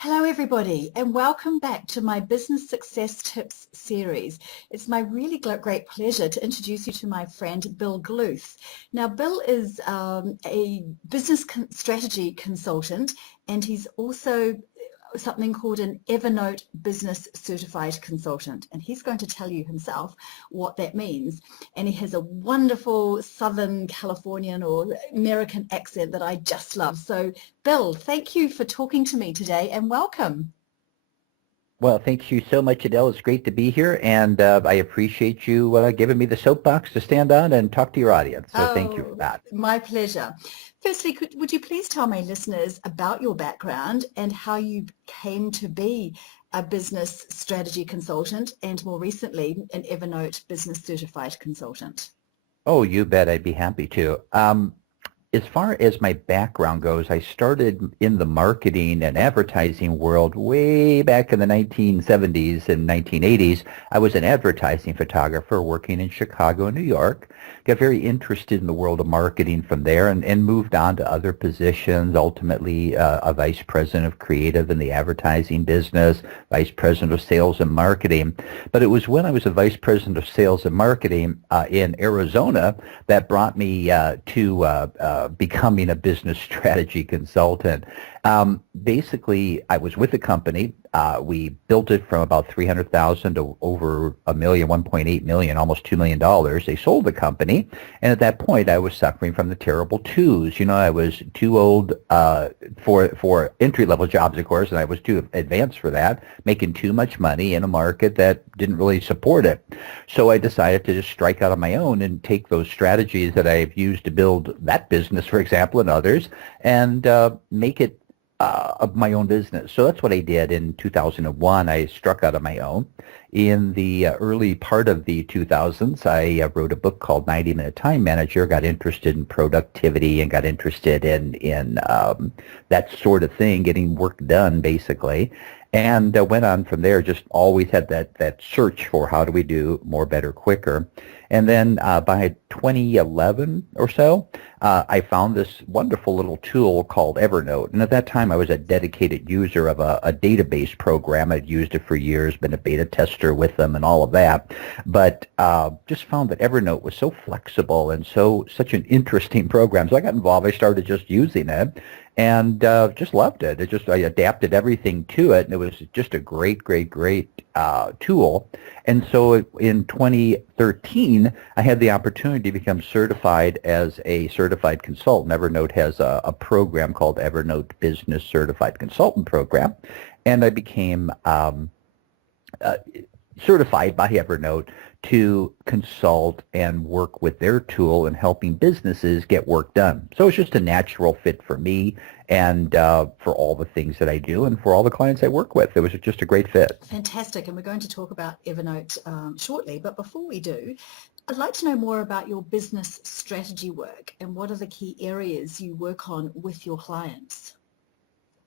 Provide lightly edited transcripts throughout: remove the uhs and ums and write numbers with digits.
Hello everybody and welcome back to my Business Success Tips series. It's my really great pleasure to introduce you to my friend Bill Gluth. Now Bill is a business strategy consultant, and he's also something called an Evernote business certified consultant, and he's going to tell you himself what that means. And he has a wonderful Southern Californian or American accent that I just love. So Bill, thank you for talking to me today and welcome. Well, thank you so much, Adèle. It's great to be here, and I appreciate you giving me the soapbox to stand on and talk to your audience. So thank you for that. My pleasure. Firstly, would you please tell my listeners about your background and how you came to be a business strategy consultant and more recently an Evernote business certified consultant? Oh, you bet. I'd be happy to. As far as my background goes, I started in the marketing and advertising world way back in the 1970s and 1980s. I was an advertising photographer working in Chicago and New York. Got very interested in the world of marketing from there and moved on to other positions, ultimately a vice president of creative in the advertising business, vice president of sales and marketing. But it was when I was a vice president of sales and marketing in Arizona that brought me to becoming a business strategy consultant. Basically, I was with a company. We built it from about $300,000 to over $1 million, $1.8 million, almost $2 million. They sold the company, and at that point, I was suffering from the terrible twos. You know, I was too old for entry-level jobs, of course, and I was too advanced for that, making too much money in a market that didn't really support it. So I decided to just strike out on my own and take those strategies that I've used to build that business, for example, and others, and make it of my own business. So that's what I did in 2001. I struck out on my own. In the early part of the 2000s, I wrote a book called 90-Minute Time Manager, got interested in productivity and got interested in that sort of thing, getting work done, basically. And went on from there, just always had that search for how do we do more, better, quicker. And then by 2011 or so, I found this wonderful little tool called Evernote. And at that time, I was a dedicated user of a database program. I'd used it for years, been a beta tester with them and all of that. But just found that Evernote was so flexible and such an interesting program. So I got involved. I started just using it and just loved it. I adapted everything to it, and it was just a great tool. And so in 2013, I had the opportunity to become certified as a certified consultant. Evernote has a program called Evernote Business Certified Consultant Program, and I became certified by Evernote to consult and work with their tool in helping businesses get work done. So it's just a natural fit for me and for all the things that I do and for all the clients I work with. It was just a great fit. Fantastic. And we're going to talk about Evernote shortly. But before we do, I'd like to know more about your business strategy work and what are the key areas you work on with your clients.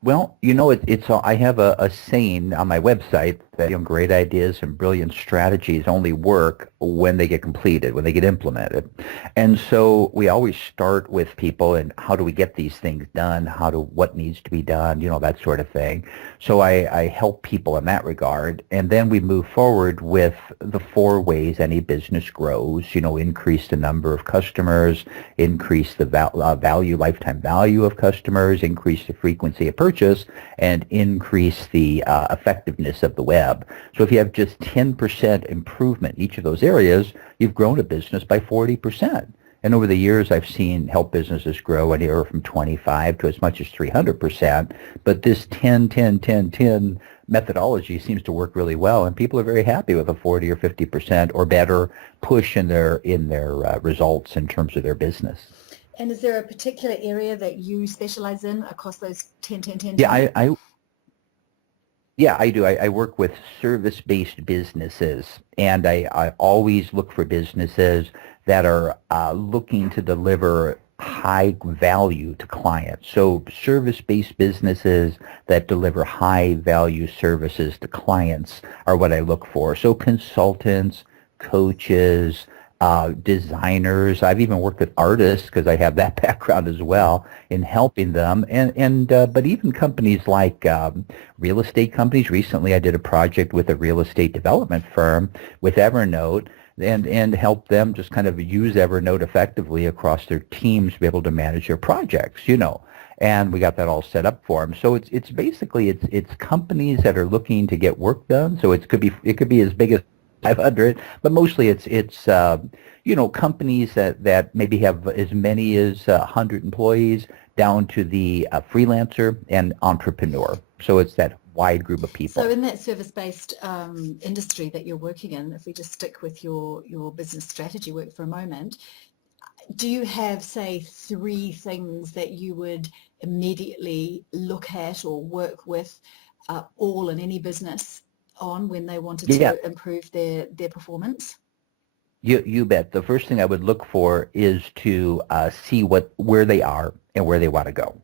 Well, you know, I have a saying on my website that great ideas and brilliant strategies only work when they get completed, when they get implemented. And so we always start with people and how do we get these things done? What needs to be done? You know, that sort of thing. So I help people in that regard. And then we move forward with the 4 ways any business grows, you know, increase the number of customers, increase the lifetime value of customers, increase the frequency of purchase, and increase the effectiveness of the web. So if you have just 10% improvement in each of those areas, you've grown a business by 40%. And over the years, I've seen help businesses grow anywhere from 25 to as much as 300%. But this 10 methodology seems to work really well, and people are very happy with a 40 or 50% or better push in their results in terms of their business. And is there a particular area that you specialize in across those 10? Yeah, I do. I work with service-based businesses, and I always look for businesses that are looking to deliver high value to clients. So service-based businesses that deliver high value services to clients are what I look for. So consultants, coaches, designers. I've even worked with artists because I have that background as well in helping them. But even companies like real estate companies. Recently, I did a project with a real estate development firm with Evernote and help them just kind of use Evernote effectively across their teams to be able to manage their projects, and we got that all set up for them. So it's basically it's companies that are looking to get work done. So it could be as big as 500, but mostly it's companies that maybe have as many as 100 employees down to the freelancer and entrepreneur. So it's that wide group of people. So in that service-based industry that you're working in, if we just stick with your business strategy work for a moment, do you have, say, 3 things that you would immediately look at or work with all in any business on when they wanted to improve their performance? You bet. The first thing I would look for is to see where they are and where they want to go.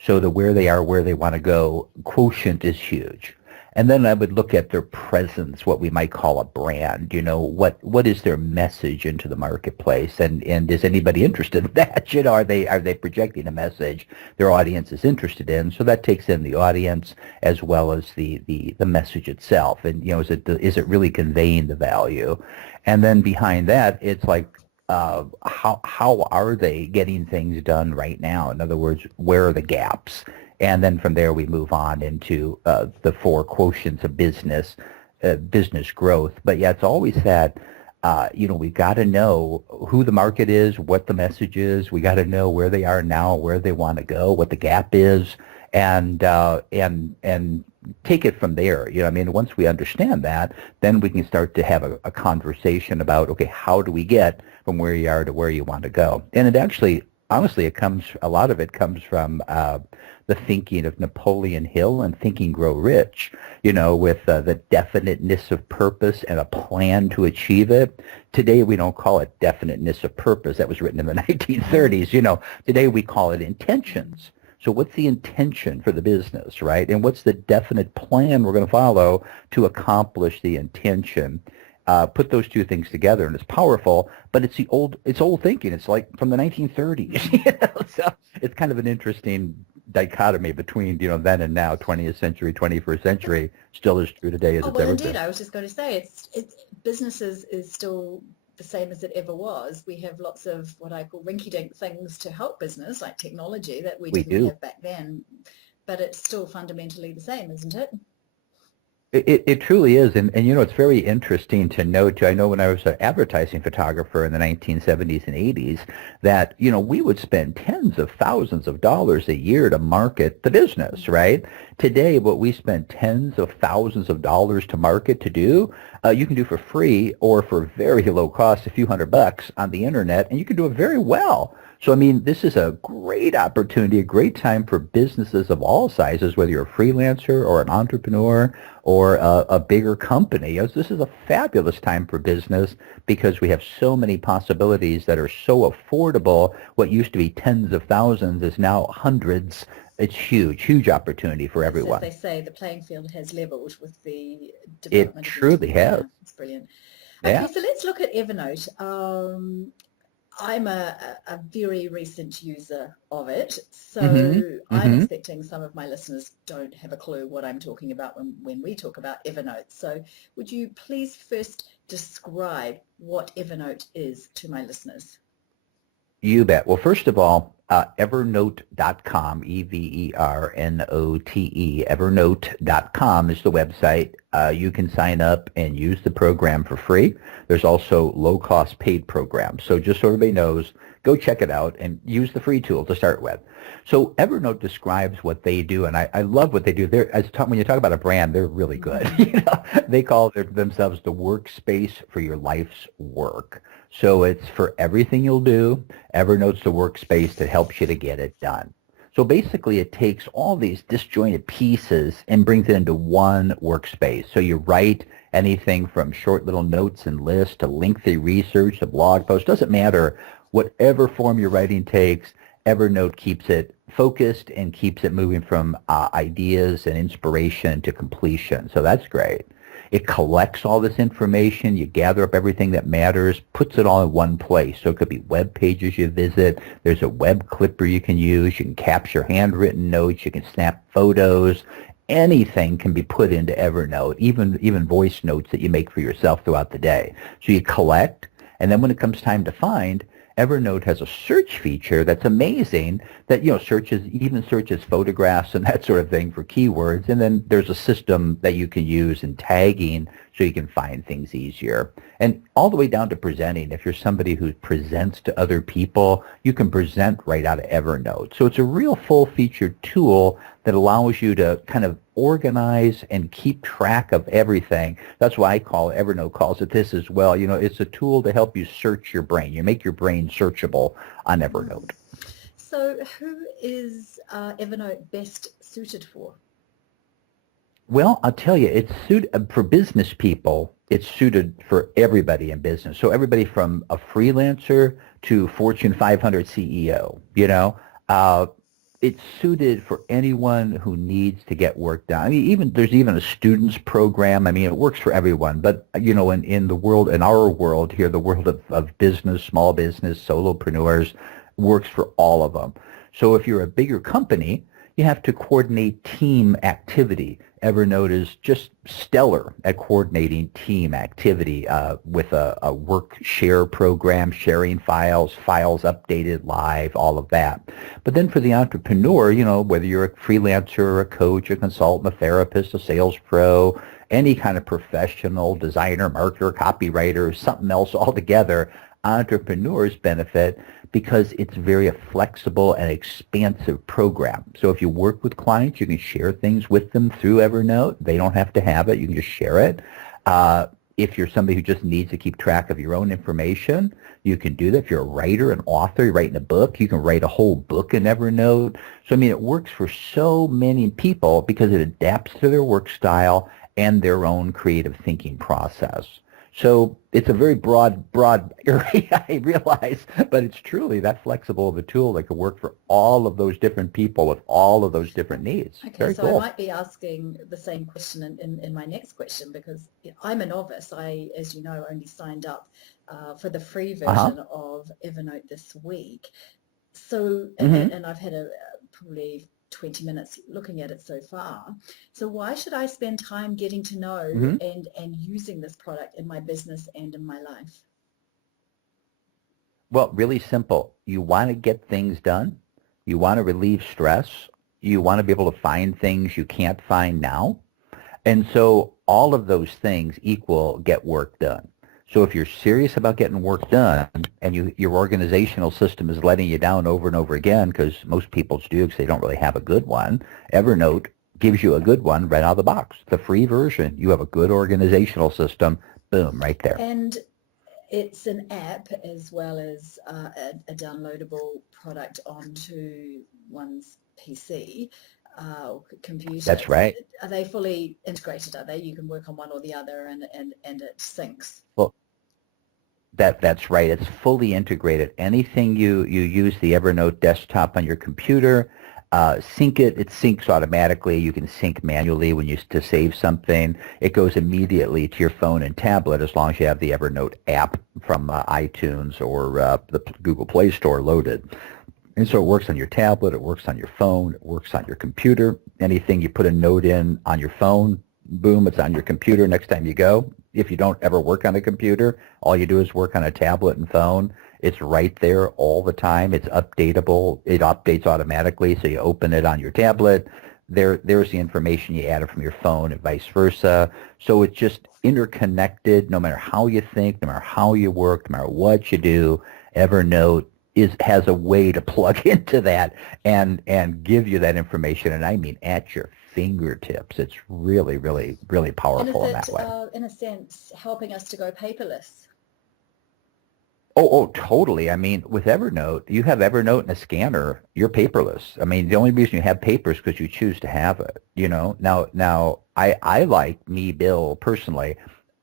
So the where they are, where they want to go quotient is huge. And then I would look at their presence, what we might call a brand. What is their message into the marketplace, and is anybody interested in that? Are they projecting a message their audience is interested in? So that takes in the audience as well as the message itself, and is it really conveying the value? And then behind that, it's like how are they getting things done right now? In other words, where are the gaps? And then from there we move on into the 4 quotients of business growth. But yeah, it's always that we got to know who the market is, what the message is. We got to know where they are now, where they want to go, what the gap is, and take it from there. Once we understand that, then we can start to have a conversation about, okay, how do we get from where you are to where you want to go? And it actually, honestly, a lot of it comes from the thinking of Napoleon Hill and Think and Grow Rich, with the definiteness of purpose and a plan to achieve it. Today, we don't call it definiteness of purpose. That was written in the 1930s. Today, we call it intentions. So what's the intention for the business, right? And what's the definite plan we're going to follow to accomplish the intention? Put those 2 things together, and it's powerful, but it's old thinking. It's like from the 1930s. So it's kind of an interesting dichotomy between then and now. 20th century, 21st century, still as true today as it's ever indeed, been. I was just going to say it's business is still the same as it ever was. We have lots of what I call rinky-dink things to help business, like technology, that we didn't have back then, but it's still fundamentally the same, isn't it? It truly is, and it's very interesting to note. I know when I was an advertising photographer in the 1970s and 80s that we would spend tens of thousands of dollars a year to market the business, right? Today, what we spend tens of thousands of dollars to market to do, you can do for free or for very low cost, a few $100 on the internet, and you can do it very well. So, this is a great opportunity, a great time for businesses of all sizes, whether you're a freelancer or an entrepreneur or a bigger company. This is a fabulous time for business because we have so many possibilities that are so affordable. What used to be tens of thousands is now hundreds. It's huge opportunity for everyone. As they say, the playing field has leveled with the It development. truly has. It's brilliant. Yeah. Okay, so let's look at Evernote. I'm a very recent user of it, so I'm expecting some of my listeners don't have a clue what I'm talking about when we talk about Evernote. So would you please first describe what Evernote is to my listeners? You bet. Well, first of all, Evernote.com, Evernote, Evernote.com is the website. You can sign up and use the program for free. There's also low-cost paid programs. So just so everybody knows, go check it out and use the free tool to start with. So Evernote describes what they do, and I love what they do. When you talk about a brand, they're really good. They call themselves the workspace for your life's work. So it's for everything you'll do. Evernote's the workspace that helps you to get it done. So basically it takes all these disjointed pieces and brings it into one workspace. So you write anything from short little notes and lists to lengthy research to blog posts. Doesn't matter. Whatever form your writing takes, Evernote keeps it focused and keeps it moving from ideas and inspiration to completion. So that's great. It collects all this information. You gather up everything that matters, puts it all in one place. So it could be web pages you visit. There's a web clipper you can use. You can capture handwritten notes. You can snap photos. Anything can be put into Evernote, even voice notes that you make for yourself throughout the day. So you collect, and then when it comes time to find, Evernote has a search feature that's amazing that, even searches photographs and that sort of thing for keywords. And then there's a system that you can use in tagging so you can find things easier. And all the way down to presenting. If you're somebody who presents to other people, you can present right out of Evernote. So it's a real full-featured tool that allows you to kind of organize and keep track of everything. That's why Evernote calls it this as well. It's a tool to help you search your brain. You make your brain searchable on Evernote. So who is Evernote best suited for? Well, I'll tell you, it's suited for business people. It's suited for everybody in business. So everybody from a freelancer to Fortune 500 CEO, it's suited for anyone who needs to get work done. I mean, there's even a students program. I mean, it works for everyone. But, in our world here, the world of business, small business, solopreneurs, works for all of them. So if you're a bigger company, you have to coordinate team activity. Evernote is just stellar at coordinating team activity with a work share program, sharing files updated live, all of that. But then for the entrepreneur, whether you're a freelancer, a coach, a consultant, a therapist, a sales pro, any kind of professional, designer, marketer, copywriter, something else altogether, entrepreneurs benefit because it's very flexible and expansive program. So if you work with clients, you can share things with them through Evernote. They don't have to have it. You can just share it. If you're somebody who just needs to keep track of your own information, you can do that. If you're a writer, an author, you're writing a book, you can write a whole book in Evernote. So, I mean, it works for so many people because it adapts to their work style and their own creative thinking process. So it's a very broad area, I realize, but it's truly that flexible of a tool that can work for all of those different people with all of those different needs. Okay, very so cool. I might be asking the same question in my next question because I'm a novice. I, as you know, only signed up for the free version of Evernote this week. So, and I've had probably 20 minutes looking at it so far. So why should I spend time getting to know and using this product in my business and in my life? Well, really simple. You want to get things done. You want to relieve stress. You want to be able to find things you can't find now. And so all of those things equal get work done. So if you're serious about getting work done and your organizational system is letting you down over and over again, because most people's do because they don't really have a good one, Evernote gives you a good one right out of the box. The free version, you have a good organizational system, boom, right there. And it's an app as well as a downloadable product onto one's PC. Computer. That's right. Are they fully integrated? Are they? You can work on one or the other, and it syncs. Well, that's right. It's fully integrated. Anything you use the Evernote desktop on your computer, sync it. It syncs automatically. You can sync manually when to save something. It goes immediately to your phone and tablet as long as you have the Evernote app from iTunes or the Google Play Store loaded. And so it works on your tablet, it works on your phone, it works on your computer. Anything you put a note in on your phone, boom, it's on your computer next time you go. If you don't ever work on a computer, all you do is work on a tablet and phone. It's right there all the time. It's updatable. It updates automatically, so you open it on your tablet. There's the information you added from your phone and vice versa. So it's just interconnected no matter how you think, no matter how you work, no matter what you do. Evernote has a way to plug into that and give you that information, and I mean at your fingertips. It's really, really, really powerful in that way. In a sense, helping us to go paperless? Oh, totally. I mean, with Evernote, you have Evernote and a scanner, you're paperless. I mean, the only reason you have paper is because you choose to have it, Now, I like, Bill, personally,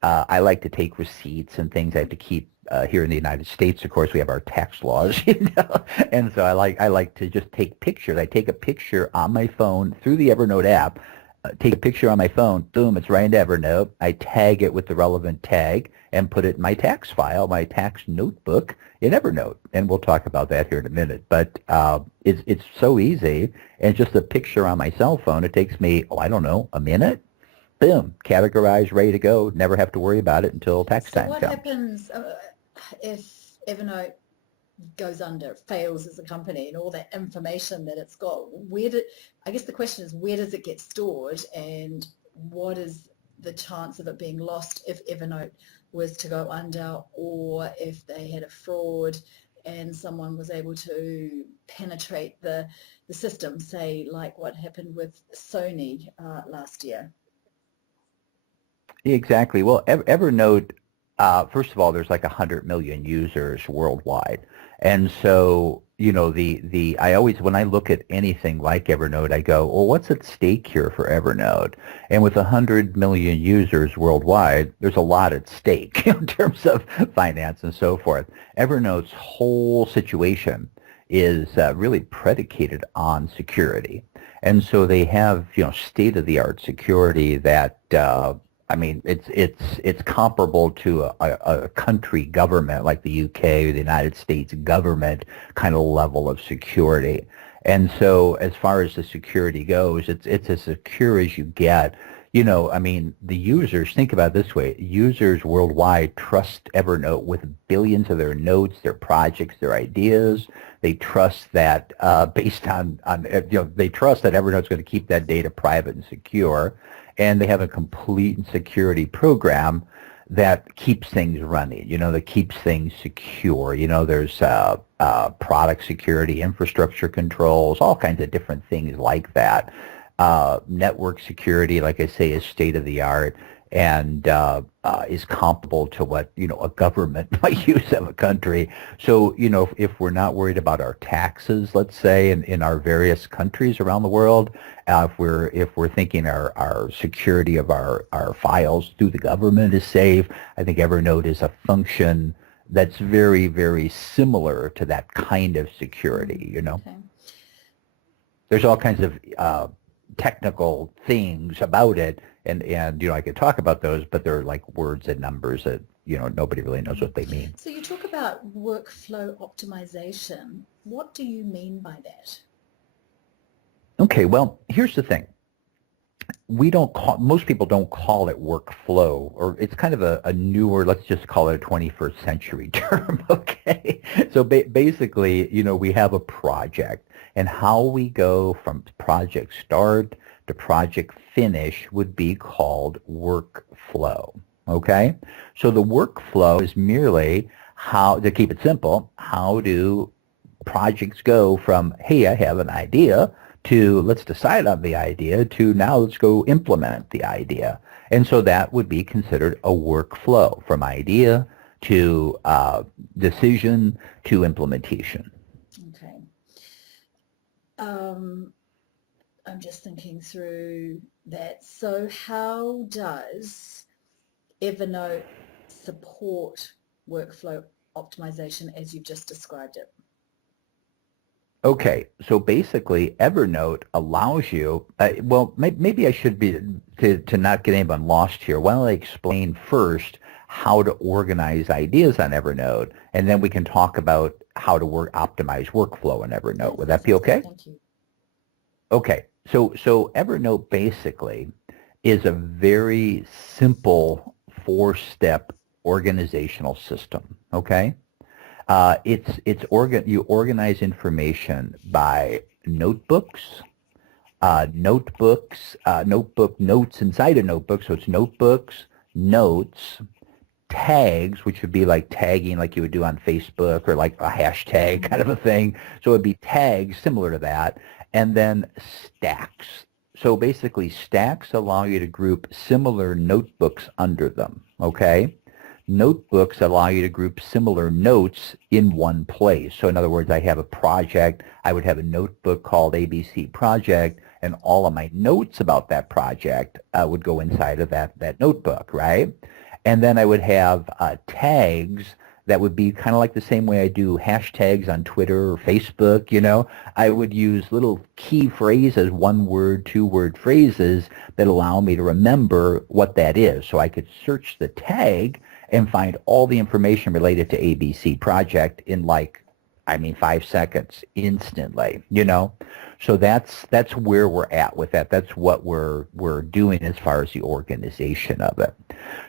I like to take receipts and things I have to keep here in the United States. Of course, we have our tax laws, and so I like to just take pictures. I take a picture on my phone through the Evernote app, take a picture on my phone, boom, it's right into Evernote. I tag it with the relevant tag and put it in my tax file, my tax notebook in Evernote. And we'll talk about that here in a minute. But it's so easy. And just a picture on my cell phone, it takes me, I don't know, a minute. Boom, categorized, ready to go. Never have to worry about it until tax time comes. So what happens if Evernote goes under, fails as a company, and all that information that it's got? I guess the question is, where does it get stored, and what is the chance of it being lost if Evernote was to go under, or if they had a fraud and someone was able to penetrate the system, say like what happened with Sony last year? Exactly. Well, Evernote, first of all, there's like 100 million users worldwide. And so, I always, when I look at anything like Evernote, I go, well, what's at stake here for Evernote? And with 100 million users worldwide, there's a lot at stake in terms of finance and so forth. Evernote's whole situation is really predicated on security. And so they have, state-of-the-art security that it's comparable to a country government like the UK or the United States government kind of level of security. And so as far as the security goes, it's as secure as you get. The users, think about it this way, users worldwide trust Evernote with billions of their notes, their projects, their ideas. They trust that they trust that Evernote's going to keep that data private and secure. And they have a complete security program that keeps things running, that keeps things secure. There's product security, infrastructure controls, all kinds of different things like that. Network security, like I say, is state of the art and is comparable to what, a government might use of a country. So, if we're not worried about our taxes, let's say, in our various countries around the world, if we're thinking our security of our files through the government is safe, I think Evernote is a function that's very, very similar to that kind of security, Okay. There's all kinds of technical things about it, and I could talk about those, but they're like words and numbers that nobody really knows what they mean. So you talk about workflow optimization. What do you mean by that? Okay, well, here's the thing. Most people don't call it workflow, or it's kind of a newer, let's just call it a 21st century term, okay? So basically, we have a project, and how we go from project start to project finish would be called workflow, okay? So the workflow is merely how, to keep it simple, how do projects go from, hey, I have an idea, to let's decide on the idea, to now let's go implement the idea. And so that would be considered a workflow, from idea to decision to implementation. Okay. I'm just thinking through that. So how does Evernote support workflow optimization as you've just described it? Okay, so basically Evernote allows you, maybe I should be, to not get anyone lost here, why don't I explain first how to organize ideas on Evernote, and then we can talk about how to optimize workflow in Evernote. Would that be okay? Thank you. Okay, so Evernote basically is a very simple 4-step organizational system, okay? You organize information by notebooks, notebook notes inside a notebook. So it's notebooks, notes, tags, which would be like tagging like you would do on Facebook, or like a hashtag kind of a thing. So it would be tags similar to that. And then stacks. So basically stacks allow you to group similar notebooks under them, okay? Notebooks allow you to group similar notes in one place. So in other words, I have a project, I would have a notebook called ABC Project, and all of my notes about that project would go inside of that notebook, right? And then I would have tags that would be kind of like the same way I do hashtags on Twitter or Facebook, you know. I would use little key phrases, one-word, two-word phrases that allow me to remember what that is. So I could search the tag and find all the information related to ABC project in 5 seconds, instantly, you know. So that's where we're at with that. That's what we're doing as far as the organization of it.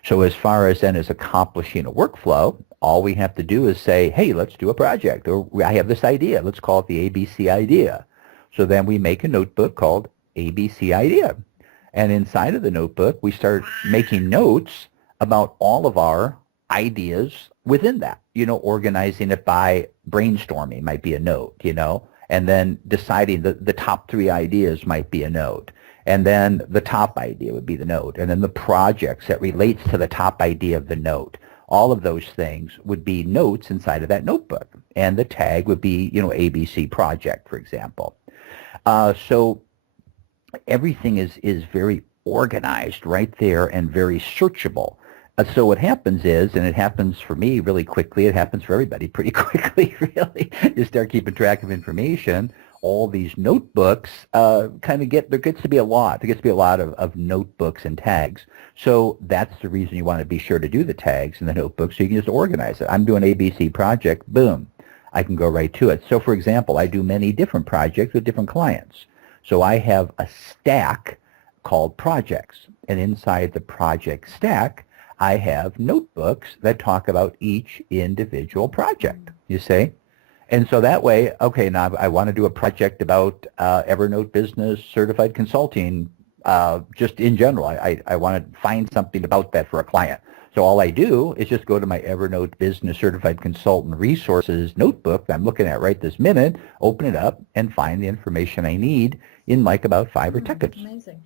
So as far as then as accomplishing a workflow, all we have to do is say, hey, let's do a project, or I have this idea. Let's call it the ABC idea. So then we make a notebook called ABC idea. And inside of the notebook, we start making notes about all of our ideas within that, you know, organizing it by brainstorming might be a note, you know, and then deciding the top 3 ideas might be a note. And then the top idea would be the note. And then the projects that relates to the top idea of the note. All of those things would be notes inside of that notebook. And the tag would be, you know, ABC project, for example. So everything is very organized right there and very searchable. So what happens is, and it happens for me really quickly, it happens for everybody pretty quickly, really, you start keeping track of information. All these notebooks there gets to be a lot. There gets to be a lot of notebooks and tags. So that's the reason you want to be sure to do the tags in the notebook so you can just organize it. I'm doing ABC project, boom, I can go right to it. So for example, I do many different projects with different clients. So I have a stack called projects, and inside the project stack, I have notebooks that talk about each individual project, you see? And so that way, okay, now I want to do a project about Evernote Business Certified Consulting, just in general. I want to find something about that for a client. So all I do is just go to my Evernote Business Certified Consultant Resources notebook that I'm looking at right this minute, open it up, and find the information I need in like about 5 or 10 seconds. Amazing.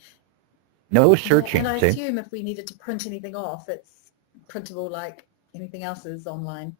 No searching. And I see? assume if we needed to print anything off, it's printable like anything else is online.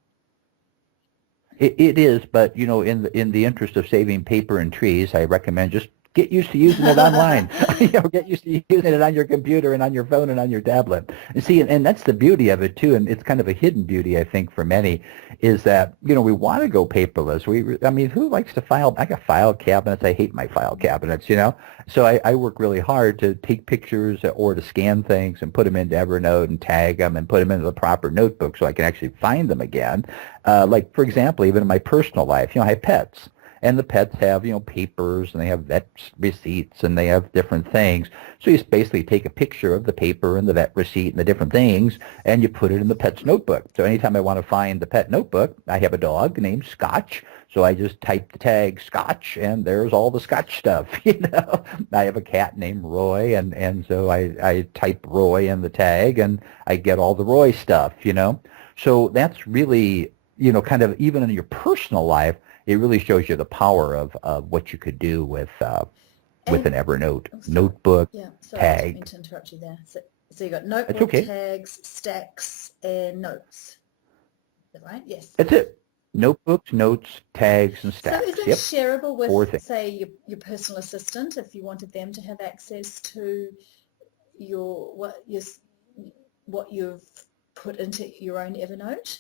It is, but you know, in the interest of saving paper and trees, I recommend just get used to using it online. You know, get used to using it on your computer and on your phone and on your tablet. And see, and that's the beauty of it too, and it's kind of a hidden beauty, I think, for many, is that, you know, we want to go paperless. I mean, who likes to file? I got file cabinets. I hate my file cabinets, you know. So I work really hard to take pictures or to scan things and put them into Evernote and tag them and put them into the proper notebook so I can actually find them again. Like, for example, even in my personal life, you know, I have pets. And the pets have, you know, papers, and they have vet receipts, and they have different things. So you just basically take a picture of the paper and the vet receipt and the different things, and you put it in the pet's notebook. So anytime I want to find the pet notebook, I have a dog named Scotch, so I just type the tag Scotch, and there's all the Scotch stuff, you know. I have a cat named Roy, and so I type Roy in the tag, and I get all the Roy stuff, you know. So that's really, you know, kind of even in your personal life, it really shows you the power of what you could do with an Evernote notebook, yeah, sorry, tag. I didn't mean to interrupt you there. So you got notebook, okay. tags, stacks, and notes. Is that right? Yes. That's it. Notebooks, notes, tags, and stacks. So is it yep. shareable with, 4 things. say, your personal assistant, if you wanted them to have access to what you've put into your own Evernote?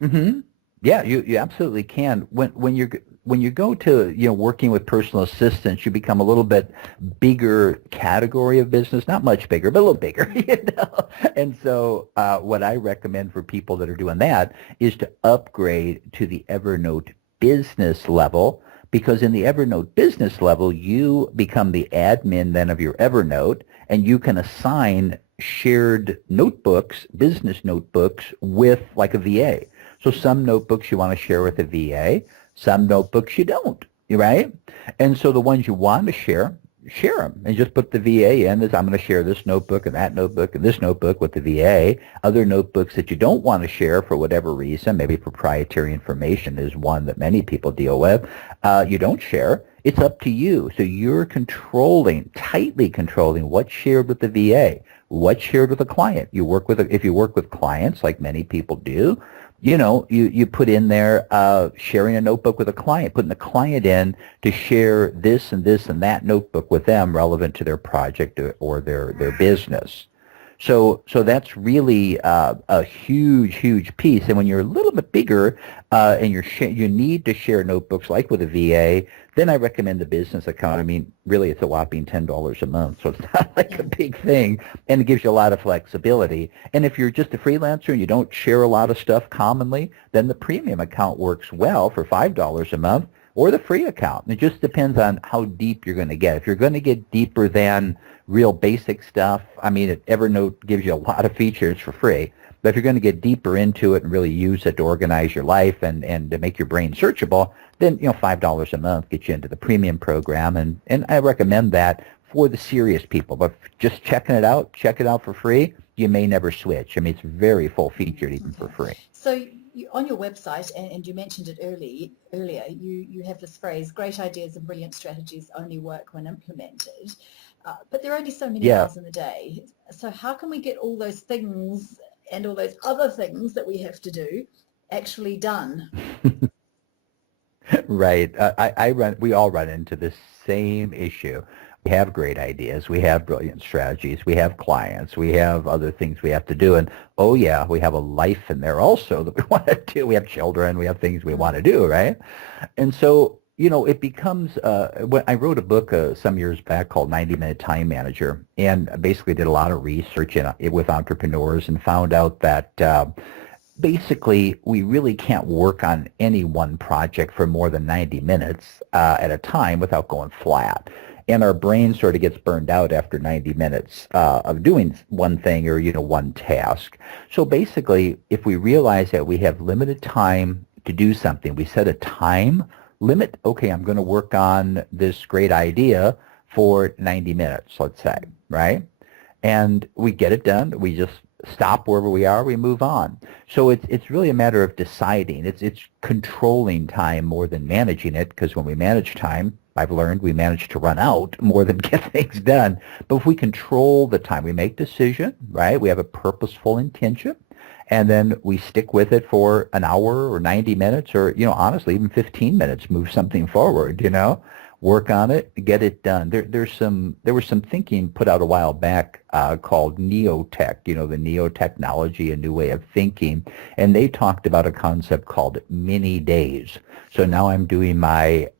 Mm-hmm. Yeah, you absolutely can. When you go to, you know, working with personal assistants, you become a little bit bigger category of business, not much bigger, but a little bigger, you know. And so what I recommend for people that are doing that is to upgrade to the Evernote business level, because in the Evernote business level, you become the admin then of your Evernote, and you can assign shared notebooks, business notebooks, with like a VA. So some notebooks you want to share with a VA, some notebooks you don't, right? And so the ones you want to share them, and just put the VA in as I'm going to share this notebook and that notebook and this notebook with the VA. Other notebooks that you don't want to share for whatever reason, maybe proprietary information is one that many people deal with, you don't share. It's up to you. So you're tightly controlling what's shared with the VA, what's shared with a client. If you work with clients, like many people do, you know, you put in there sharing a notebook with a client, putting the client in to share this and this and that notebook with them relevant to their project or their business. So that's really a huge piece. And when you're a little bit bigger and you need to share notebooks like with a VA, then I recommend the business account. I mean, really, it's a whopping $10 a month, so it's not like a big thing, and it gives you a lot of flexibility. And if you're just a freelancer and you don't share a lot of stuff commonly, then the premium account works well for $5 a month, or the free account. It just depends on how deep you're going to get. If you're going to get deeper than real basic stuff, I mean, Evernote gives you a lot of features for free. But if you're going to get deeper into it and really use it to organize your life and to make your brain searchable, then $5 a month gets you into the premium program, and I recommend that for the serious people. But just check it out for free, you may never switch. I mean, it's very full featured even for free. So on your website, and you mentioned it earlier, you have this phrase, great ideas and brilliant strategies only work when implemented. But there are only so many hours in the day. So how can we get all those things and all those other things that we have to do actually done? Right. We all run into the same issue. We have great ideas. We have brilliant strategies. We have clients. We have other things we have to do. And oh yeah, we have a life in there also that we want to do. We have children. We have things we want to do, right? And so, it becomes, when I wrote a book some years back called 90-Minute Time Manager, and basically did a lot of research with entrepreneurs and found out that basically we really can't work on any one project for more than 90 minutes at a time without going flat. And our brain sort of gets burned out after 90 minutes of doing one thing or, one task. So basically, if we realize that we have limited time to do something, we set a time limit. Okay, I'm going to work on this great idea for 90 minutes, let's say, right? And we get it done. We just stop wherever we are. We move on. So it's really a matter of deciding. It's controlling time more than managing it, because when we manage time, I've learned we manage to run out more than get things done. But if we control the time, we make decision, right? We have a purposeful intention, and then we stick with it for an hour or 90 minutes or, honestly, even 15 minutes, move something forward, work on it, get it done. There was some thinking put out a while back called neo-tech, the neo-technology, a new way of thinking, and they talked about a concept called mini days. So now I'm doing my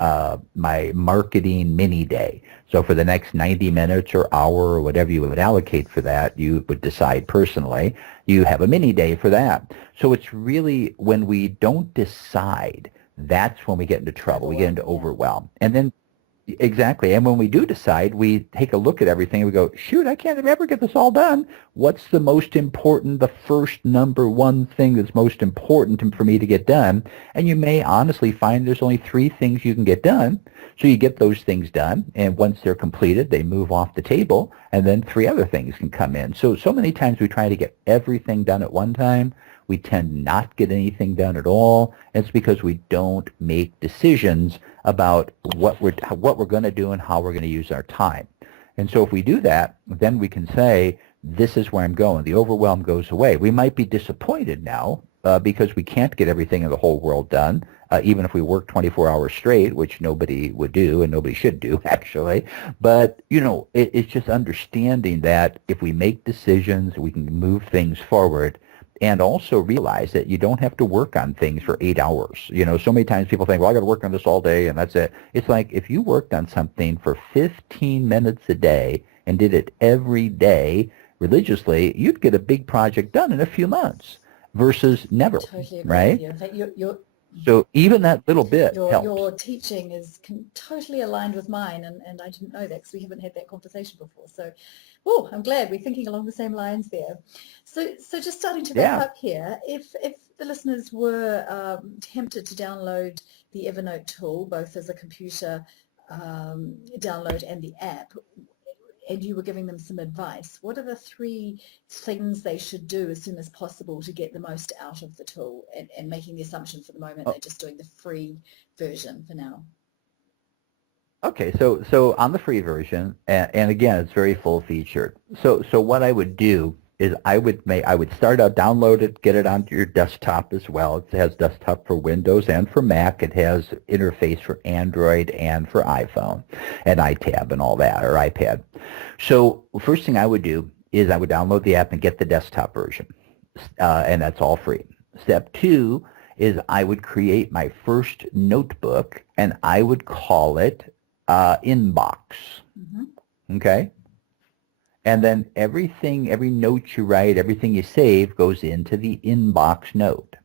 marketing mini day. So for the next 90 minutes or hour or whatever you would allocate for that, you would decide personally, you have a mini day for that. So it's really when we don't decide, that's when we get into trouble. We get into overwhelm. And then exactly. And when we do decide, we take a look at everything and we go, shoot, I can't ever get this all done. What's the most important, the first number one thing that's most important for me to get done? And you may honestly find there's only 3 things you can get done. So you get those things done, and once they're completed, they move off the table, and then 3 other things can come in. So many times we try to get everything done at one time. We tend not get anything done at all. It's because we don't make decisions about what we're going to do and how we're going to use our time. And so if we do that, then we can say, this is where I'm going. The overwhelm goes away. We might be disappointed now because we can't get everything in the whole world done, even if we work 24 hours straight, which nobody would do and nobody should do, actually. But, it's just understanding that if we make decisions, we can move things forward. And also realize that you don't have to work on things for 8 hours. So many times people think, well, I got to work on this all day and that's it. It's like if you worked on something for 15 minutes a day and did it every day religiously, you'd get a big project done in a few months versus never, totally agree right? with you. In fact, so even that little bit helps. Your teaching is totally aligned with mine, and I didn't know that because we haven't had that conversation before. So, I'm glad we're thinking along the same lines there. So just starting to wrap up here, if the listeners were tempted to download the Evernote tool, both as a computer download and the app, and you were giving them some advice, what are the 3 things they should do as soon as possible to get the most out of the tool, and making the assumption for the moment they're just doing the free version for now? Okay, so on the free version, and again, it's very full featured. So what I would do is I would start out, download it, get it onto your desktop as well. It has desktop for Windows and for Mac. It has interface for Android and for iPhone and iTab and all that, or iPad. So first thing I would do is I would download the app and get the desktop version, and that's all free. Step 2 is I would create my first notebook, and I would call it Inbox. Okay? And then everything, every note you write, everything you save goes into the Inbox note.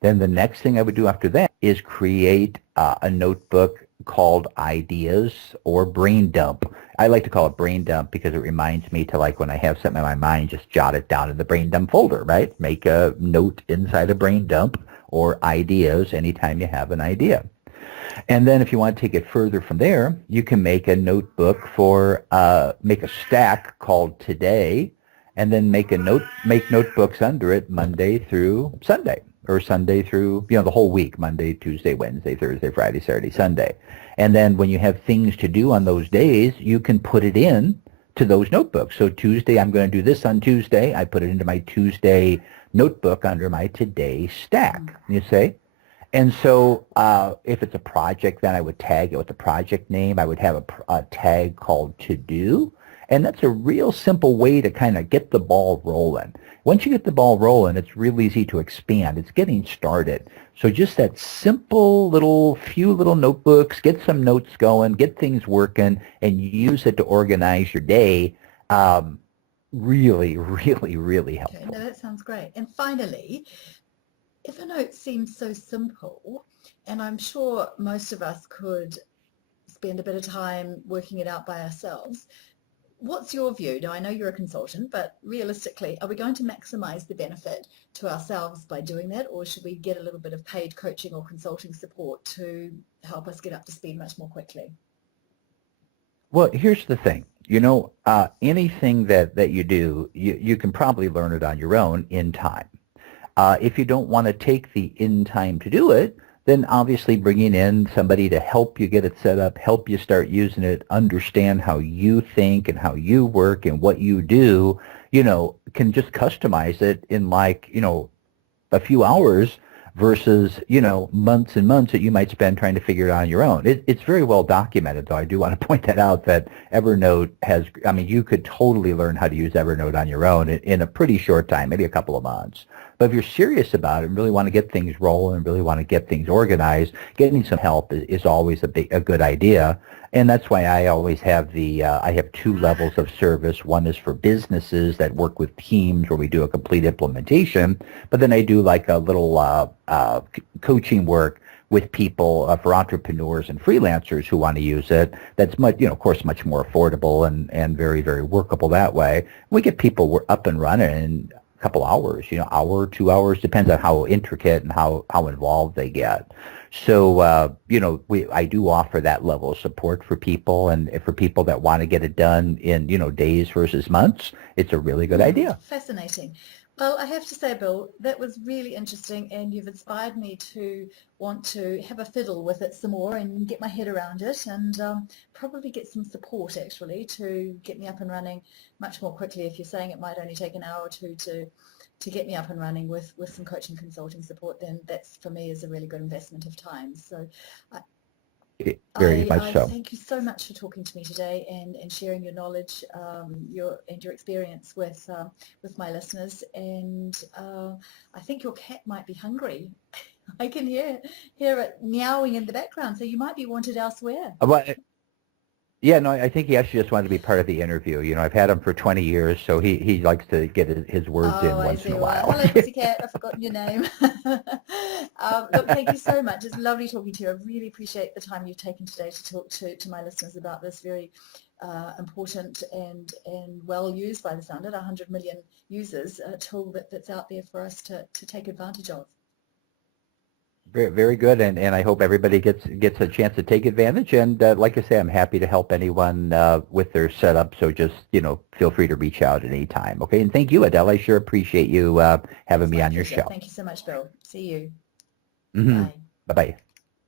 Then the next thing I would do after that is create a notebook called Ideas or Brain Dump. I like to call it Brain Dump because it reminds me to, like, when I have something in my mind, just jot it down in the Brain Dump folder, right? Make a note inside a Brain Dump or Ideas anytime you have an idea. And then if you want to take it further from there, you can make a notebook for, make a stack called Today, and then make notebooks under it Monday through Sunday, or Sunday through, the whole week, Monday, Tuesday, Wednesday, Thursday, Friday, Saturday, Sunday. And then when you have things to do on those days, you can put it in to those notebooks. So Tuesday, I'm going to do this on Tuesday. I put it into my Tuesday notebook under my Today stack, you see? And so if it's a project, then I would tag it with the project name. I would have a tag called To Do. And that's a real simple way to kind of get the ball rolling. Once you get the ball rolling, it's real easy to expand. It's getting started. So just that simple few little notebooks, get some notes going, get things working, and use it to organize your day. Really, really, really helpful. Okay, no, that sounds great. And finally, Evernote seems so simple, and I'm sure most of us could spend a bit of time working it out by ourselves. What's your view? Now, I know you're a consultant, but realistically, are we going to maximize the benefit to ourselves by doing that, or should we get a little bit of paid coaching or consulting support to help us get up to speed much more quickly? Well, here's the thing. Anything that you do, you can probably learn it on your own in time. If you don't want to take the in time to do it, then obviously bringing in somebody to help you get it set up, help you start using it, understand how you think and how you work and what you do, can just customize it in a few hours versus, months and months that you might spend trying to figure it out on your own. It's very well documented, though. I do want to point that out, that Evernote has, you could totally learn how to use Evernote on your own in a pretty short time, maybe a couple of months. But if you're serious about it and really want to get things rolling and really want to get things organized, getting some help is always a good idea. And that's why I always have I have 2 levels of service. One is for businesses that work with teams where we do a complete implementation, but then I do like a little coaching work with people for entrepreneurs and freelancers who want to use it. That's much, of course, much more affordable and very, very workable that way. We get people up and running in a couple hours, hour, 2 hours, depends on how intricate and how involved they get. So, I do offer that level of support for people, and for people that want to get it done in, days versus months, it's a really good idea. Fascinating. Well, I have to say, Bill, that was really interesting, and you've inspired me to want to have a fiddle with it some more and get my head around it, and probably get some support, actually, to get me up and running much more quickly. If you're saying it might only take an hour or two to get me up and running with some coaching consulting support, then that's, for me, is a really good investment of time. So Very much so. Thank you so much for talking to me today and sharing your knowledge, your experience with my listeners. And I think your cat might be hungry. I can hear it meowing in the background, so you might be wanted elsewhere. Well, yeah, no, I think he actually just wanted to be part of the interview. I've had him for 20 years, so he likes to get his words in once in a while. Hello, Pussycat. I've forgotten your name. Look, thank you so much. It's lovely talking to you. I really appreciate the time you've taken today to talk to my listeners about this very important and well used, by the sound of it, 100 million users, tool that's out there for us to take advantage of. Very, very good, and I hope everybody gets a chance to take advantage. And like I say, I'm happy to help anyone with their setup. So just feel free to reach out at any time. Okay, and thank you, Adèle. I sure appreciate you having me on your show. Thank you so much, Bill. See you. Mm-hmm. Bye. Bye-bye.